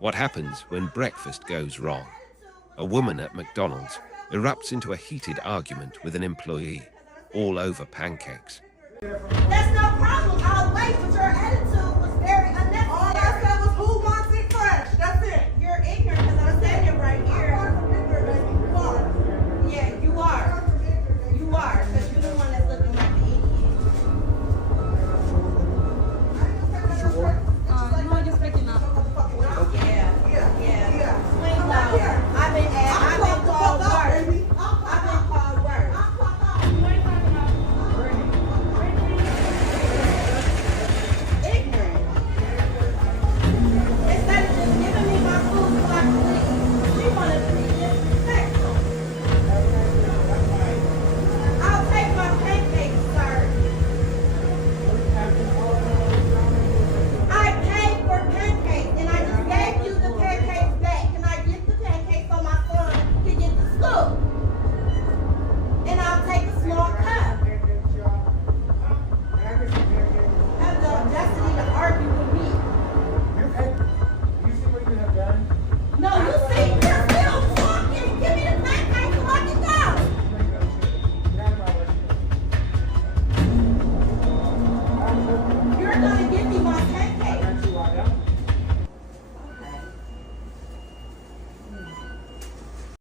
What happens when breakfast goes wrong? A woman at McDonald's erupts into a heated argument with an employee, all over pancakes. That's no problem. I'll wait for your